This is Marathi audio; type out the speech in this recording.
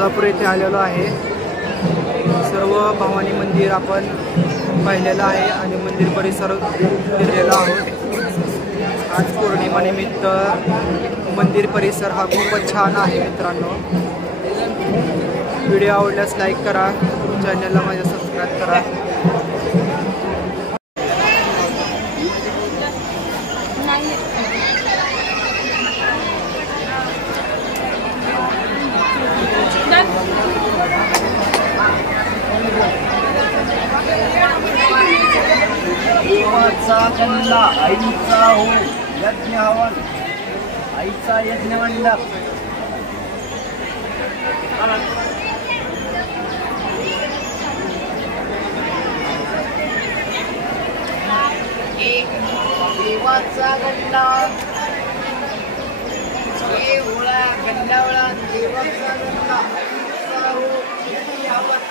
तुळजापूर येथे आलेलो आहे। सर्व भवानी मंदिर आपण पाहिलेलं आहे आणि मंदिर परिसर फिरलेला आहोत। आज पौर्णिमा निमित्त मंदिर परिसर हा खूपच छान आहे मित्रांनो। व्हिडिओ आवडल्यास लाईक करा, चॅनलला माझ्या सबस्क्राईब करा। देवाचा गल्ला आईचा हो यज्ञ हवन आईचा यज्ञ मंडप देवाचा गल्ला देवळा गल्लावळा देवाचा गल्ला आईचा हो यज्ञ हवन